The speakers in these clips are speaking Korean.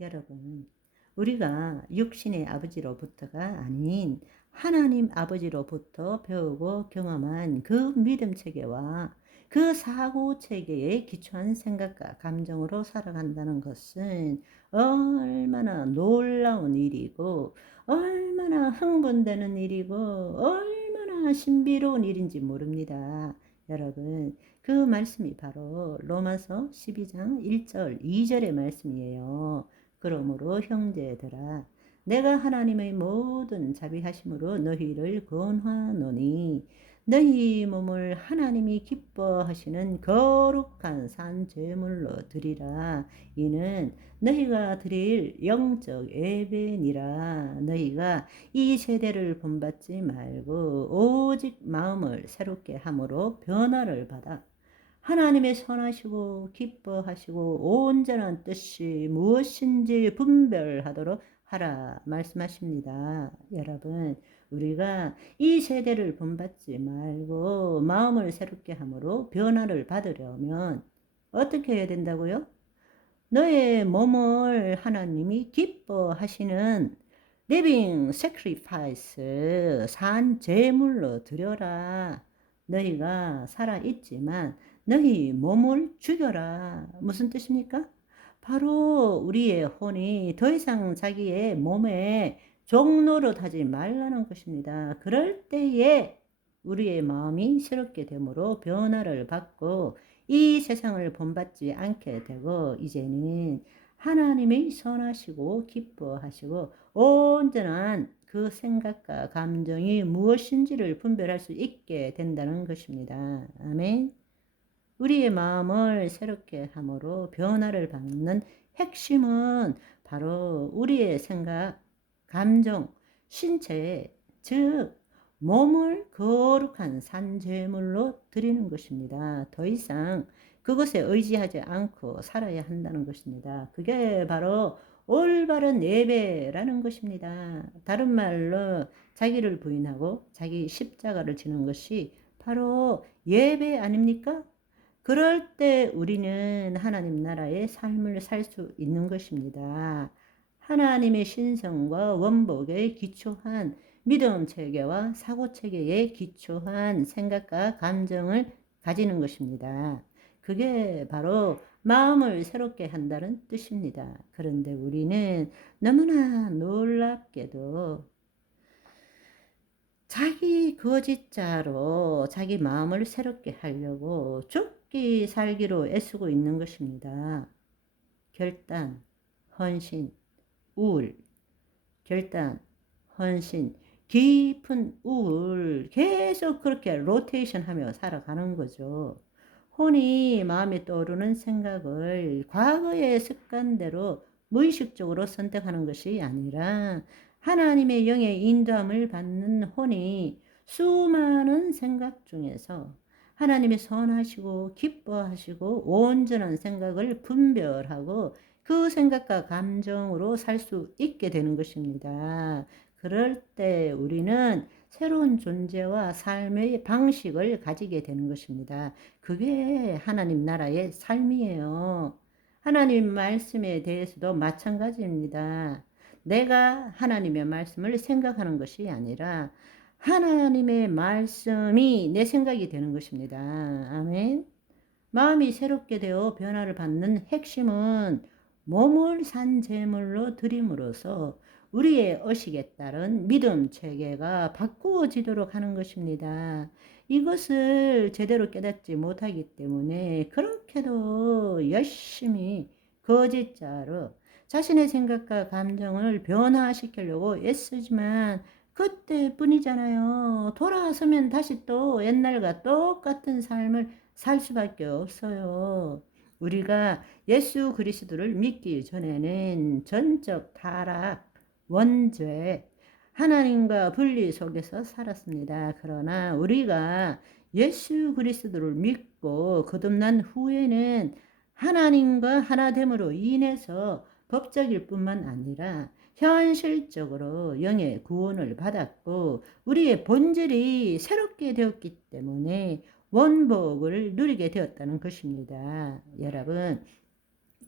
여러분, 우리가 육신의 아버지로부터가 아닌 하나님 아버지로부터 배우고 경험한 그 믿음 체계와 그 사고 체계에 기초한 생각과 감정으로 살아간다는 것은 얼마나 놀라운 일이고, 얼마나 흥분되는 일이고, 얼마나 신비로운 일인지 모릅니다. 여러분, 그 말씀이 바로 로마서 12장 1절, 2절의 말씀이에요. 그러므로 형제들아, 내가 하나님의 모든 자비하심으로 너희를 권하노니 너희 몸을 하나님이 기뻐하시는 거룩한 산 제물로 드리라. 이는 너희가 드릴 영적 예배니라. 너희가 이 세대를 본받지 말고 오직 마음을 새롭게 함으로 변화를 받아 하나님의 선하시고 기뻐하시고 온전한 뜻이 무엇인지 분별하도록 하라 말씀하십니다. 여러분, 우리가 이 세대를 본받지 말고 마음을 새롭게 함으로 변화를 받으려면 어떻게 해야 된다고요? 너의 몸을 하나님이 기뻐하시는 living sacrifice, 산 제물로 드려라. 너희가 살아있지만 너희 몸을 죽여라. 무슨 뜻입니까? 바로 우리의 혼이 더 이상 자기의 몸에 종노릇하지 말라는 것입니다. 그럴 때에 우리의 마음이 새롭게 되므로 변화를 받고 이 세상을 본받지 않게 되고 이제는 하나님의 선하시고 기뻐하시고 온전한 그 생각과 감정이 무엇인지를 분별할 수 있게 된다는 것입니다. 아멘. 우리의 마음을 새롭게 함으로 변화를 받는 핵심은 바로 우리의 생각, 감정, 신체, 즉 몸을 거룩한 산제물로 드리는 것입니다. 더 이상 그것에 의지하지 않고 살아야 한다는 것입니다. 그게 바로 올바른 예배라는 것입니다. 다른 말로 자기를 부인하고 자기 십자가를 지는 것이 바로 예배 아닙니까? 그럴 때 우리는 하나님 나라의 삶을 살 수 있는 것입니다. 하나님의 신성과 원복에 기초한 믿음 체계와 사고 체계에 기초한 생각과 감정을 가지는 것입니다. 그게 바로 마음을 새롭게 한다는 뜻입니다. 그런데 우리는 너무나 놀랍게도 자기 거짓자로 자기 마음을 새롭게 하려고 죽기 살기로 애쓰고 있는 것입니다. 결단, 헌신, 우울, 결단, 헌신, 깊은 우울, 계속 그렇게 로테이션 하며 살아가는 거죠. 혼이 마음에 떠오르는 생각을 과거의 습관대로 무의식적으로 선택하는 것이 아니라 하나님의 영의 인도함을 받는 혼이 수많은 생각 중에서 하나님의 선하시고 기뻐하시고 온전한 생각을 분별하고 그 생각과 감정으로 살 수 있게 되는 것입니다. 그럴 때 우리는 새로운 존재와 삶의 방식을 가지게 되는 것입니다. 그게 하나님 나라의 삶이에요. 하나님 말씀에 대해서도 마찬가지입니다. 내가 하나님의 말씀을 생각하는 것이 아니라 하나님의 말씀이 내 생각이 되는 것입니다. 아멘. 마음이 새롭게 되어 변화를 받는 핵심은 몸을 산 제물로 드림으로써 우리의 의식에 따른 믿음 체계가 바꾸어지도록 하는 것입니다. 이것을 제대로 깨닫지 못하기 때문에 그렇게도 열심히 거짓자로 자신의 생각과 감정을 변화시키려고 애쓰지만 그때뿐이잖아요. 돌아서면 다시 또 옛날과 똑같은 삶을 살 수밖에 없어요. 우리가 예수 그리스도를 믿기 전에는 전적 타락, 원죄, 하나님과 분리 속에서 살았습니다. 그러나 우리가 예수 그리스도를 믿고 거듭난 후에는 하나님과 하나됨으로 인해서 법적일 뿐만 아니라 현실적으로 영의 구원을 받았고 우리의 본질이 새롭게 되었기 때문에 원복을 누리게 되었다는 것입니다. 여러분,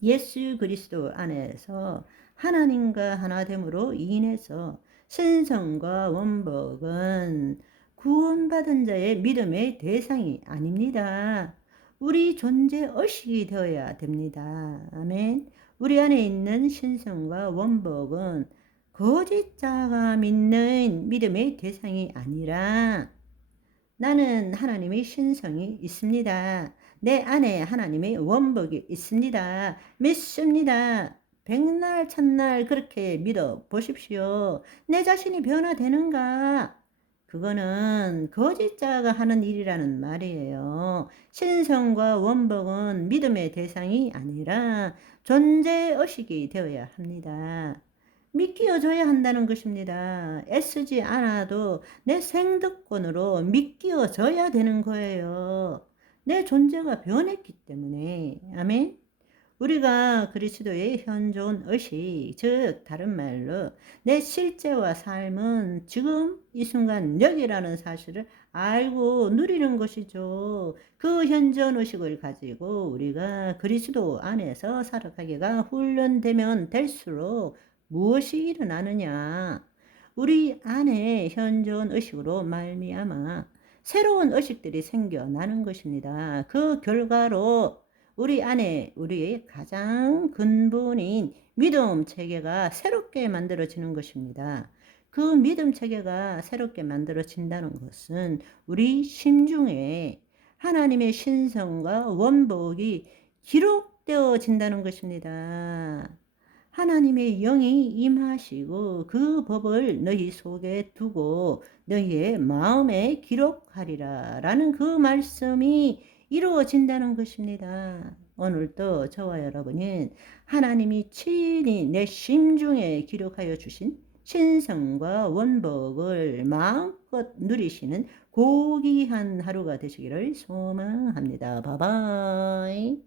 예수 그리스도 안에서 하나님과 하나됨으로 인해서 신성과 원복은 구원받은 자의 믿음의 대상이 아닙니다. 우리 존재 의식이 되어야 됩니다. 아멘. 우리 안에 있는 신성과 원복은 거짓자가 믿는 믿음의 대상이 아니라 나는 하나님의 신성이 있습니다. 내 안에 하나님의 원복이 있습니다. 믿습니다. 백날 천날 그렇게 믿어 보십시오. 내 자신이 변화되는가? 그거는 거짓자가 하는 일이라는 말이에요. 신성과 원복은 믿음의 대상이 아니라 존재의식이 되어야 합니다. 믿기어져야 한다는 것입니다. 애쓰지 않아도 내 생득권으로 믿기어져야 되는 거예요. 내 존재가 변했기 때문에. 아멘. 우리가 그리스도의 현존 의식, 즉 다른 말로 내 실제와 삶은 지금 이 순간 여기라는 사실을 알고 누리는 것이죠. 그 현존 의식을 가지고 우리가 그리스도 안에서 살아가기가 훈련되면 될수록 무엇이 일어나느냐? 우리 안에 현존 의식으로 말미암아 새로운 의식들이 생겨나는 것입니다. 그 결과로 우리 안에 우리의 가장 근본인 믿음 체계가 새롭게 만들어지는 것입니다. 그 믿음 체계가 새롭게 만들어진다는 것은 우리 심중에 하나님의 신성과 원복이 기록되어진다는 것입니다. 하나님의 영이 임하시고 그 법을 너희 속에 두고 너희의 마음에 기록하리라 라는 그 말씀이 이루어진다는 것입니다. 오늘도 저와 여러분은 하나님이 친히 내 심중에 기록하여 주신 신성과 원복을 마음껏 누리시는 고귀한 하루가 되시기를 소망합니다. 바이바이.